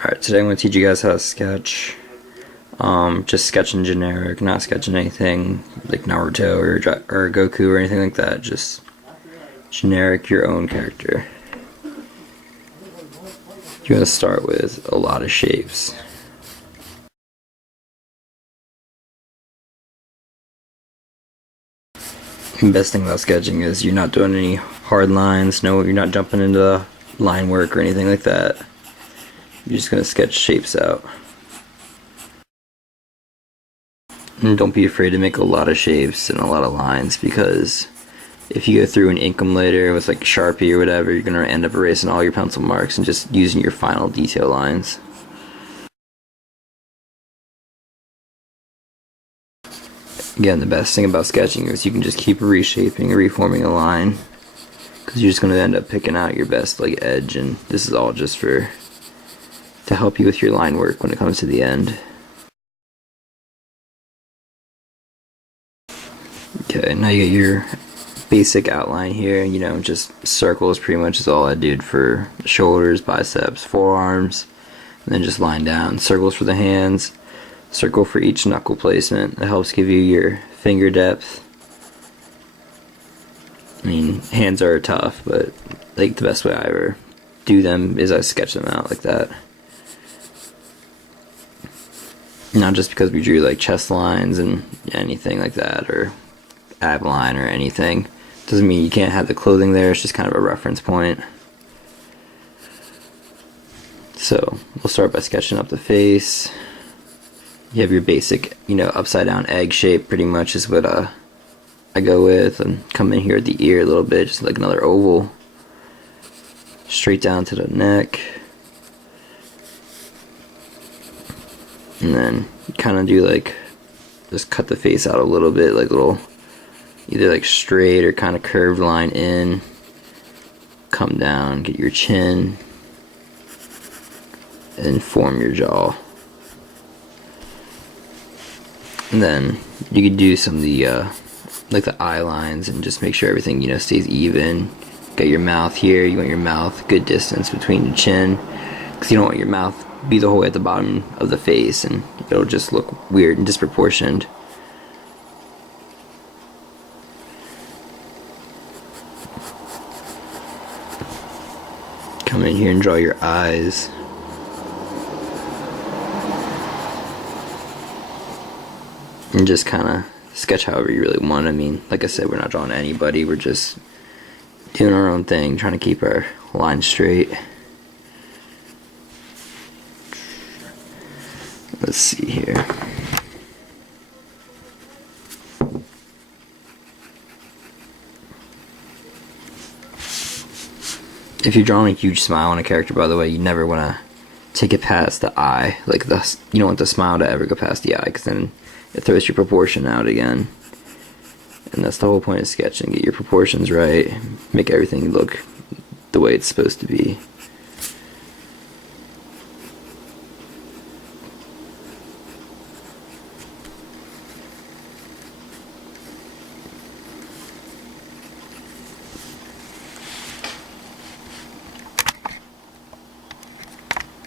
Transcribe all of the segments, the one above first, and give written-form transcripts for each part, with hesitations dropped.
Alright, today I'm going to teach you guys how to sketch. Just sketching generic, not sketching anything like Naruto or Goku or anything like that. Just generic, your own character. You're going to start with a lot of shapes. The best thing about sketching is you're not doing any hard lines. No, you're not jumping into line work or anything like that. You're just going to sketch shapes out. And don't be afraid to make a lot of shapes and a lot of lines, because if you go through and ink them later with like Sharpie or whatever, you're going to end up erasing all your pencil marks and just using your final detail lines. Again, the best thing about sketching is you can just keep reshaping and reforming a line, because you're just going to end up picking out your best like edge, and this is all just to help you with your line work when it comes to the end. Okay, now you get your basic outline here. You know, just circles pretty much is all I did for shoulders, biceps, forearms, and then just line down. Circles for the hands, circle for each knuckle placement. That helps give you your finger depth. I mean, hands are tough, but like the best way I ever do them is I sketch them out like that. Not just because we drew like chest lines and anything like that, or ab line or anything. Doesn't mean you can't have the clothing there, it's just kind of a reference point. So we'll start by sketching up the face. You have your basic, you know, upside down egg shape pretty much is what I go with, and come in here at the ear a little bit, just like another oval. Straight down to the neck. And then kind of do like, just cut the face out a little bit, like little, either like straight or kind of curved line in. Come down, get your chin, and form your jaw. And then you could do some of the like the eye lines and just make sure everything, you know, stays even. Got your mouth here, you want your mouth good distance between your chin, because you don't want your mouth be the whole way at the bottom of the face and it'll just look weird and disproportioned. Come in here and draw your eyes. And just kind of sketch however you really want. I mean, like I said, we're not drawing anybody, we're just doing our own thing, trying to keep our lines straight. Let's see here. If you're drawing a huge smile on a character, by the way, you never want to take it past the eye. Like you don't want the smile to ever go past the eye, because then it throws your proportion out again. And that's the whole point of sketching. Get your proportions right, make everything look the way it's supposed to be.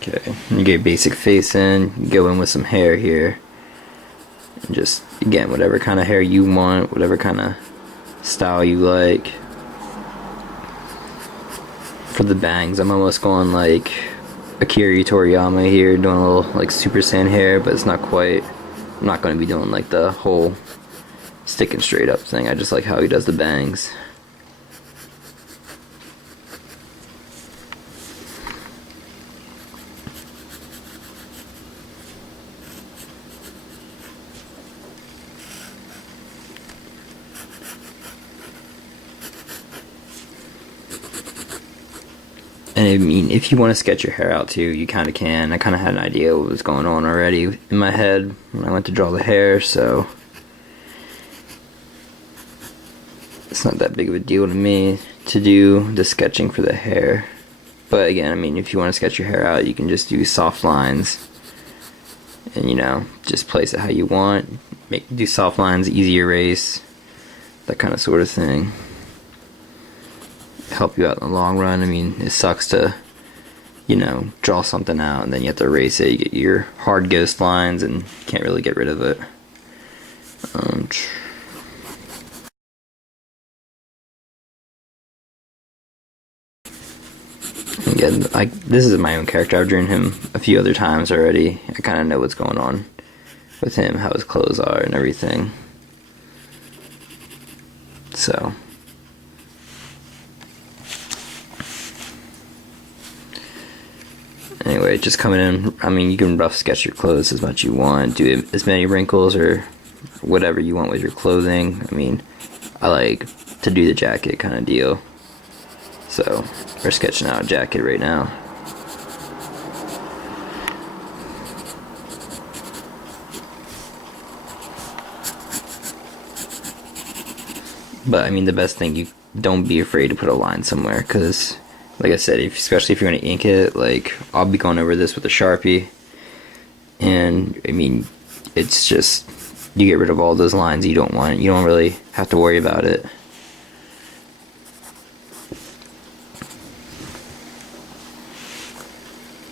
Okay, you get your basic face in, you go in with some hair here. And just, again, whatever kind of hair you want, whatever kind of style you like. For the bangs, I'm almost going like Akira Toriyama here, doing a little like Super Saiyan hair, but it's not quite. I'm not going to be doing like the whole sticking straight up thing. I just like how he does the bangs. And I mean, if you want to sketch your hair out too, you kind of can. I kind of had an idea what was going on already in my head when I went to draw the hair, so it's not that big of a deal to me to do the sketching for the hair. But again, I mean, if you want to sketch your hair out, you can just do soft lines and, you know, just place it how you want. Do soft lines, easy erase, that kind of sort of thing. Help you out in the long run. I mean, it sucks to you know, draw something out and then you have to erase it. You get your hard ghost lines and can't really get rid of it. Again, this is my own character. I've drawn him a few other times already. I kind of know what's going on with him, how his clothes are and everything. So anyway, just coming in, I mean, you can rough sketch your clothes as much as you want, do as many wrinkles or whatever you want with your clothing. I mean, I like to do the jacket kind of deal. So, we're sketching out a jacket right now. But, I mean, the best thing, you don't be afraid to put a line somewhere, because, like I said, especially if you're going to ink it, like, I'll be going over this with a Sharpie, and, I mean, it's just, you get rid of all those lines you don't want. You don't really have to worry about it.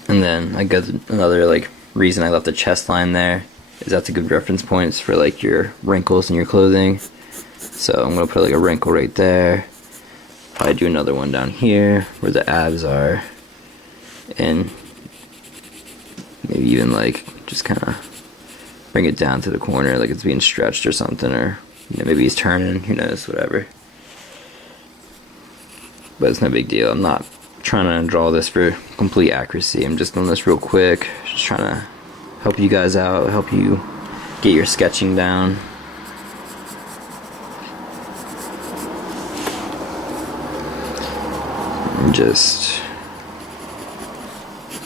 And then I got another like reason I left the chest line there is that's a good reference points for like your wrinkles in your clothing. So I'm gonna put like a wrinkle right there. Probably do another one down here where the abs are, and maybe even like just kind of bring it down to the corner like it's being stretched or something, or you know, maybe he's turning. Who knows? Whatever. But it's no big deal. I'm not trying to draw this for complete accuracy. I'm just doing this real quick, just trying to help you guys out, help you get your sketching down. And just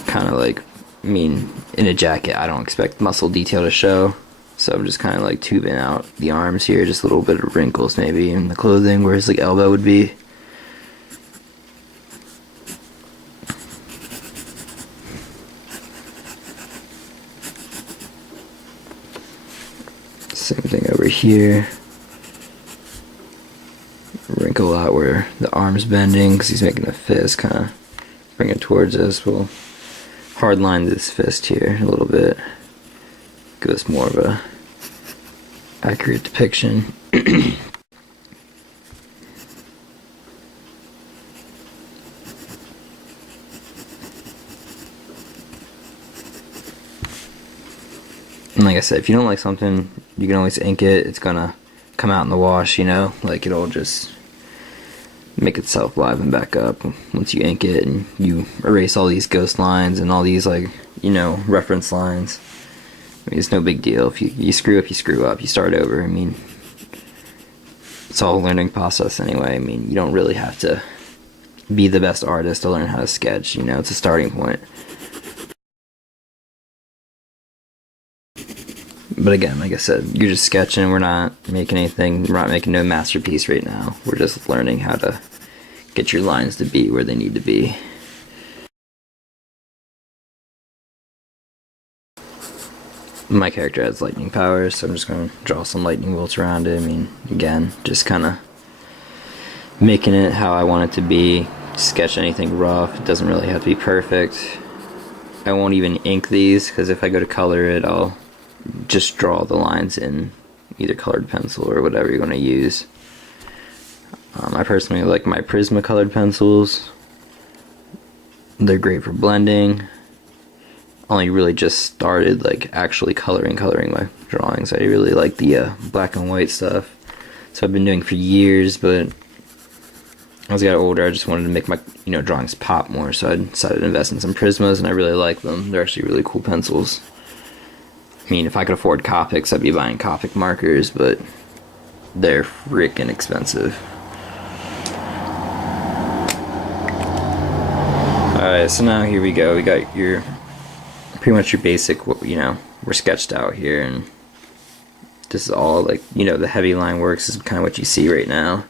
kind of like, I mean, in a jacket I don't expect muscle detail to show, so I'm just kind of like tubing out the arms here, just a little bit of wrinkles maybe in the clothing where his like elbow would be. Same thing over here. Wrinkle out where the arm's bending because he's making a fist, kind of bring it towards us. We'll hard line this fist here a little bit. Give us more of a accurate depiction. And like I said, if you don't like something, you can always ink it. It's gonna come out in the wash, you know? Like, it'll just make itself liven back up once you ink it and you erase all these ghost lines and all these, like, you know, reference lines. I mean, it's no big deal. If you screw up, you screw up. You start over. I mean, it's all a learning process anyway. I mean, you don't really have to be the best artist to learn how to sketch, you know? It's a starting point. But again, like I said, you're just sketching. We're not making anything. We're not making no masterpiece right now. We're just learning how to get your lines to be where they need to be. My character has lightning powers, so I'm just going to draw some lightning bolts around it. I mean, again, just kind of making it how I want it to be. Sketch anything rough. It doesn't really have to be perfect. I won't even ink these, because if I go to color it, I'll just draw the lines in either colored pencil or whatever you're going to use. I personally like my Prisma colored pencils. They're great for blending. Only really just started like actually coloring my drawings. I really like the black and white stuff, so I've been doing for years, but as I got older I just wanted to make my, you know, drawings pop more, so I decided to invest in some Prismas, and I really like them. They're actually really cool pencils. I mean, if I could afford Copics, I'd be buying Copic markers, but they're freaking expensive. Alright, so now here we go. We got your, pretty much your basic, you know, we're sketched out here, and this is all, like, you know, the heavy line works is kind of what you see right now.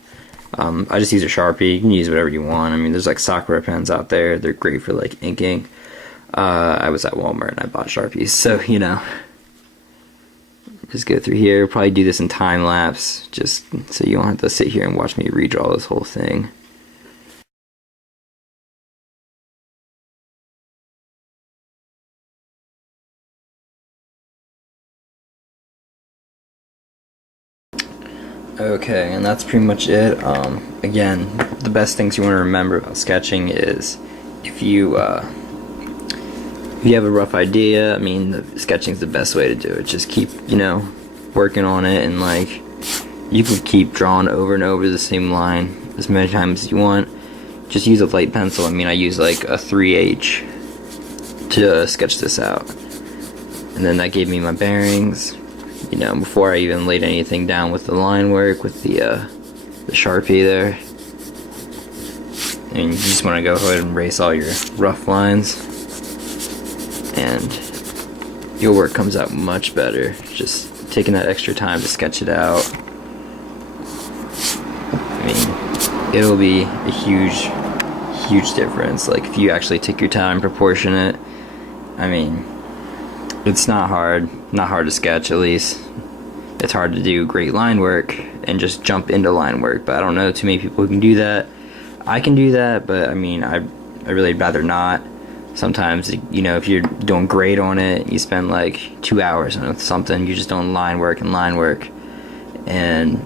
I just use a Sharpie. You can use whatever you want. I mean, there's like Sakura pens out there. They're great for like inking. I was at Walmart and I bought Sharpies, so, you know. Just go through here, probably do this in time lapse, just so you don't have to sit here and watch me redraw this whole thing. Okay, and that's pretty much it. Again, the best things you want to remember about sketching is if you have a rough idea, I mean, sketching's the best way to do it. Just keep, working on it, and like, you can keep drawing over and over the same line as many times as you want. Just use a light pencil. I mean, I use like a 3H to sketch this out. And then that gave me my bearings, before I even laid anything down with the line work, with the Sharpie there. And you just want to go ahead and erase all your rough lines, and your work comes out much better. Just taking that extra time to sketch it out. I mean, it'll be a huge difference. Like, if you actually take your time, proportion it, I mean, it's not hard to sketch. At least it's hard to do great line work and just jump into line work, but I don't know too many people who can do that. I can do that, but I mean, I really rather not. Sometimes, if you're doing great on it, you spend like 2 hours on something, you're just doing line work, and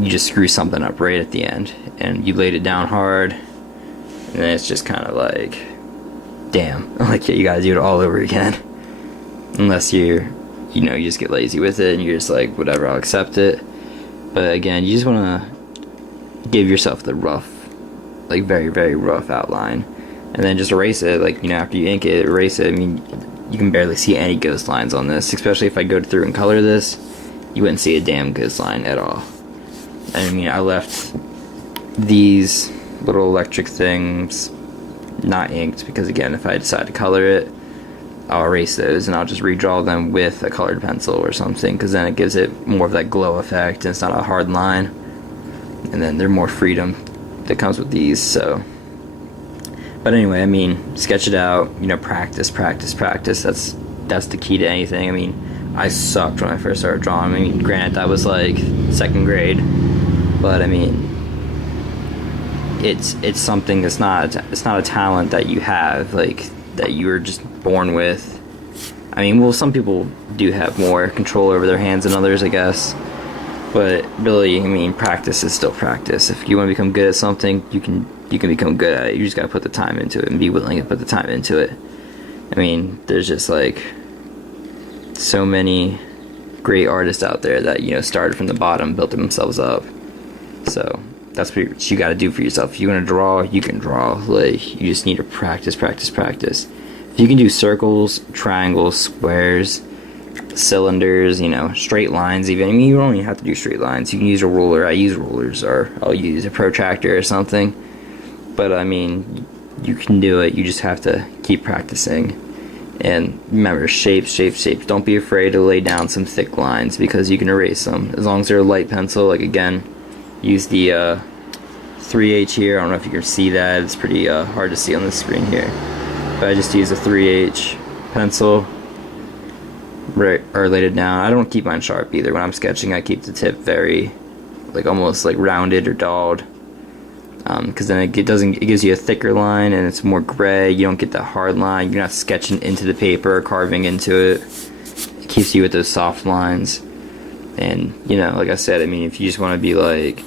you just screw something up right at the end, and you laid it down hard, and then it's just kind of like, damn, like, you gotta do it all over again. Unless you just get lazy with it and you're just like, whatever, I'll accept it. But again, you just want to give yourself the rough, like very, very rough outline, and then just erase it. Like, after you ink it, erase it. I mean, you can barely see any ghost lines on this, especially if I go through and color this. You wouldn't see a damn ghost line at all. I mean, I left these little electric things not inked because, again, if I decide to color it, I'll erase those and I'll just redraw them with a colored pencil or something, because then it gives it more of that glow effect and it's not a hard line, and then there's more freedom that comes with these. So, but anyway, I mean, sketch it out, practice. That's the key to anything. I mean, I sucked when I first started drawing. I mean, granted, that was like 2nd grade, but I mean, it's something that's not a talent that you have, like, that you were just born with. I mean, well, some people do have more control over their hands than others, I guess, but really, I mean, practice is still practice. If you want to become good at something, you can become good at it. You just gotta put the time into it and be willing to put the time into it. I mean, there's just like so many great artists out there that started from the bottom, built themselves up. So that's what you got to do for yourself. If you want to draw, you can draw. Like, you just need to practice. If you can do circles, triangles, squares, cylinders, straight lines even. I mean, you don't even have to do straight lines. You can use a ruler. I use rulers, or I'll use a protractor or something. But I mean, you can do it. You just have to keep practicing. And remember, shapes. Don't be afraid to lay down some thick lines, because you can erase them. As long as they're a light pencil, like, again, use the 3H here. I don't know if you can see that. It's pretty hard to see on the screen here. But I just use a 3H pencil, or laid it down. I don't keep mine sharp either. When I'm sketching, I keep the tip very, like, almost like rounded or dulled. Because then it gives you a thicker line, and it's more gray. You don't get that hard line. You're not sketching into the paper or carving into it. It keeps you with those soft lines. And, like I said, I mean, if you just want to be like,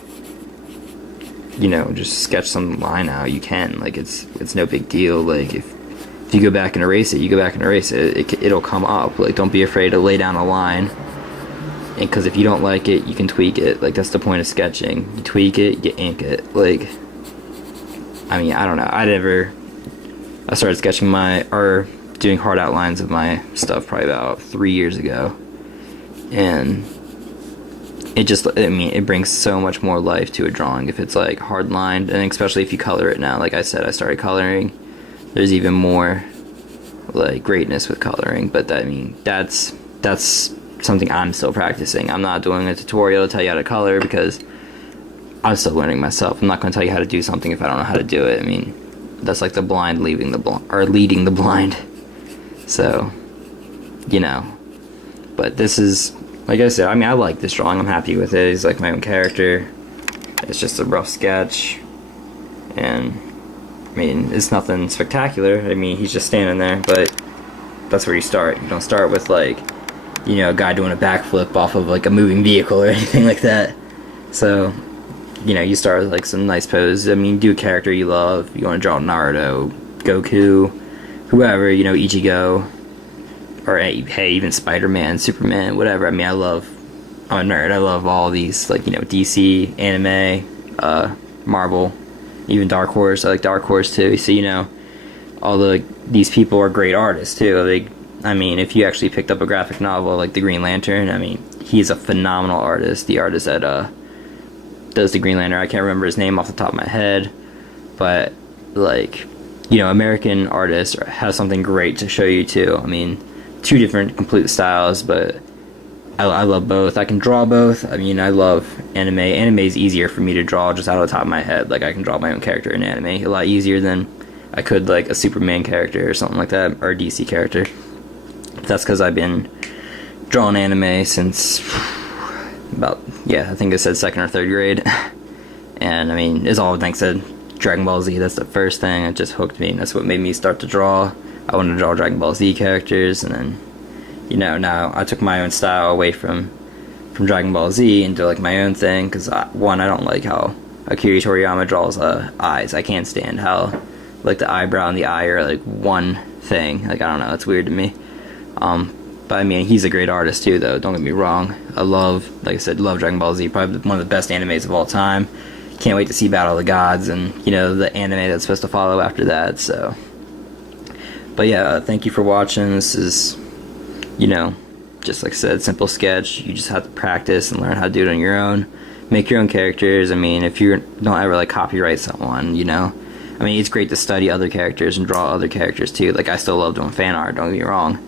just sketch some line out, you can. Like, it's no big deal. Like, if you go back and erase it, it'll come up. Like, don't be afraid to lay down a line. And because if you don't like it, you can tweak it. Like, that's the point of sketching. You tweak it, you ink it. Like, I mean, I don't know. I started sketching doing hard outlines of my stuff probably about 3 years ago. And it brings so much more life to a drawing if it's like hard lined, and especially if you color it now. Like I said, I started coloring. There's even more like greatness with coloring, but that's something I'm still practicing. I'm not doing a tutorial to tell you how to color, because I'm still learning myself. I'm not going to tell you how to do something if I don't know how to do it. I mean, that's like the blind leading the blind. So, but this is, like I said, I mean, I like this drawing. I'm happy with it. He's like my own character. It's just a rough sketch, and I mean, it's nothing spectacular. I mean, he's just standing there, but that's where you start. You don't start with like, a guy doing a backflip off of like a moving vehicle or anything like that. So, you know, you start with like some nice poses. I mean, do a character you love. You want to draw Naruto, Goku, whoever, you know, Ichigo, or hey, even Spider-Man, Superman, whatever. I mean, I'm a nerd. I love all these, like, you know, DC, anime, Marvel, even Dark Horse. I like Dark Horse too. So, you know, these people are great artists too. Like, I mean, if you actually picked up a graphic novel like the Green Lantern, I mean, he's a phenomenal artist. The artist that does the Green Lantern, I can't remember his name off the top of my head, but like, you know, American artists have something great to show you too. I mean, two different complete styles, but I love both. I can draw both. I mean, I love anime. Anime is easier for me to draw just out of the top of my head. Like, I can draw my own character in anime a lot easier than I could like a Superman character or something like that, or a DC character. That's because I've been drawing anime since about, yeah, I think I said second or third grade. And I mean, it's all thanks to Dragon Ball Z. That's the first thing that just hooked me. That's what made me start to draw. I wanted to draw Dragon Ball Z characters, and then, you know, now I took my own style away from Dragon Ball Z and do like my own thing, because one, I don't like how Akira Toriyama draws eyes. I can't stand how like the eyebrow and the eye are like one thing. Like, I don't know, it's weird to me. But I mean, he's a great artist too, though, don't get me wrong. I love, like I said, love Dragon Ball Z, probably one of the best animes of all time. Can't wait to see Battle of the Gods and, you know, the anime that's supposed to follow after that. So, but yeah, thank you for watching. This is, you know, just like I said, simple sketch. You just have to practice and learn how to do it on your own. Make your own characters. I mean, if you don't ever like copyright someone, you know, I mean, it's great to study other characters and draw other characters too. Like, I still love doing fan art, don't get me wrong,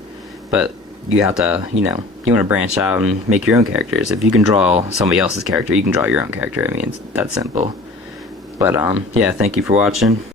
but you have to, you know, you want to branch out and make your own characters. If you can draw somebody else's character, you can draw your own character. I mean, it's that simple. But yeah, thank you for watching.